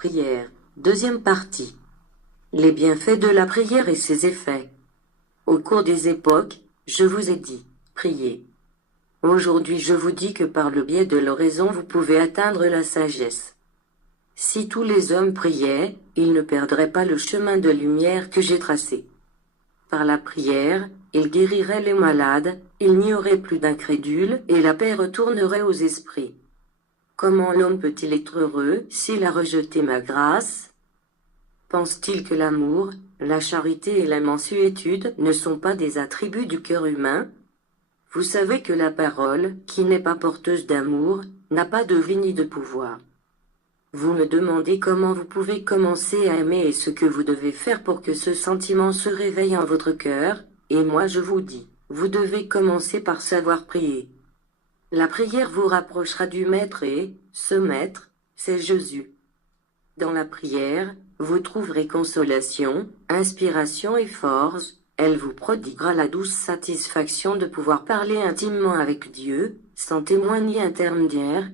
Prière, deuxième partie. Les bienfaits de la prière et ses effets. Au cours des époques, je vous ai dit, priez. Aujourd'hui je vous dis que par le biais de l'oraison vous pouvez atteindre la sagesse. Si tous les hommes priaient, ils ne perdraient pas le chemin de lumière que j'ai tracé. Par la prière, ils guériraient les malades, il n'y aurait plus d'incrédules et la paix retournerait aux esprits. Comment l'homme peut-il être heureux s'il a rejeté ma grâce? Pense-t-il que l'amour, la charité et la mansuétude ne sont pas des attributs du cœur humain? Vous savez que la parole, qui n'est pas porteuse d'amour, n'a pas de vie ni de pouvoir. Vous me demandez comment vous pouvez commencer à aimer et ce que vous devez faire pour que ce sentiment se réveille en votre cœur, et moi je vous dis, vous devez commencer par savoir prier. La prière vous rapprochera du Maître et, ce Maître, c'est Jésus. Dans la prière, vous trouverez consolation, inspiration et force, elle vous prodiguera la douce satisfaction de pouvoir parler intimement avec Dieu, sans témoin ni intermédiaire.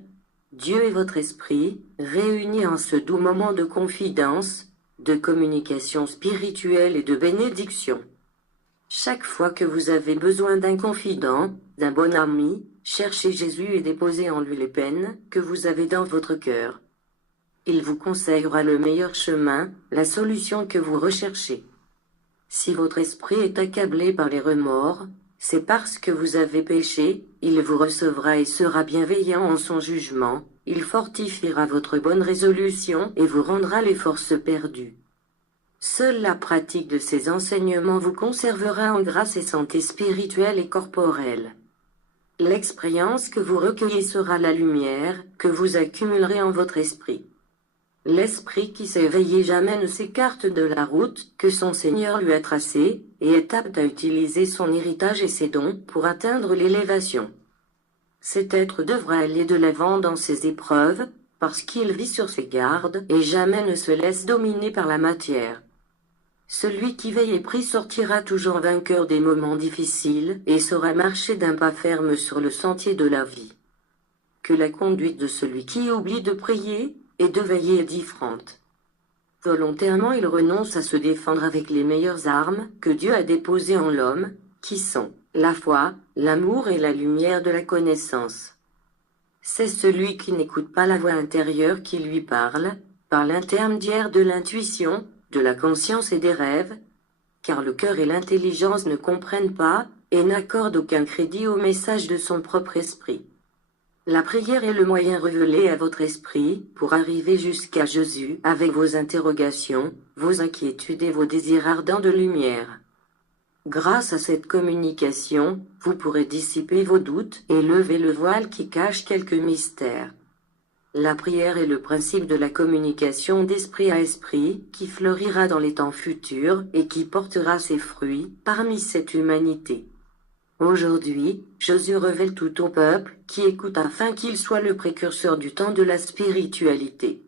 Dieu et votre esprit, réunis en ce doux moment de confidence, de communication spirituelle et de bénédiction. Chaque fois que vous avez besoin d'un confident, d'un bon ami, cherchez Jésus et déposez en lui les peines que vous avez dans votre cœur. Il vous conseillera le meilleur chemin, la solution que vous recherchez. Si votre esprit est accablé par les remords, c'est parce que vous avez péché, il vous recevra et sera bienveillant en son jugement, il fortifiera votre bonne résolution et vous rendra les forces perdues. Seule la pratique de ces enseignements vous conservera en grâce et santé spirituelle et corporelle. L'expérience que vous recueillez sera la lumière que vous accumulerez en votre esprit. L'esprit qui s'est éveillé jamais ne s'écarte de la route que son Seigneur lui a tracée, et est apte à utiliser son héritage et ses dons pour atteindre l'élévation. Cet être devra aller de l'avant dans ses épreuves, parce qu'il vit sur ses gardes et jamais ne se laisse dominer par la matière. Celui qui veille et prie sortira toujours vainqueur des moments difficiles et saura marcher d'un pas ferme sur le sentier de la vie. Que la conduite de celui qui oublie de prier et de veiller est différente. Volontairement il renonce à se défendre avec les meilleures armes que Dieu a déposées en l'homme, qui sont la foi, l'amour et la lumière de la connaissance. C'est celui qui n'écoute pas la voix intérieure qui lui parle, par l'intermédiaire de l'intuition, de la conscience et des rêves, car le cœur et l'intelligence ne comprennent pas, et n'accordent aucun crédit au message de son propre esprit. La prière est le moyen révélé à votre esprit pour arriver jusqu'à Jésus avec vos interrogations, vos inquiétudes et vos désirs ardents de lumière. Grâce à cette communication, vous pourrez dissiper vos doutes et lever le voile qui cache quelques mystères. La prière est le principe de la communication d'esprit à esprit qui fleurira dans les temps futurs et qui portera ses fruits parmi cette humanité. Aujourd'hui, Jésus révèle tout au peuple qui écoute afin qu'il soit le précurseur du temps de la spiritualité.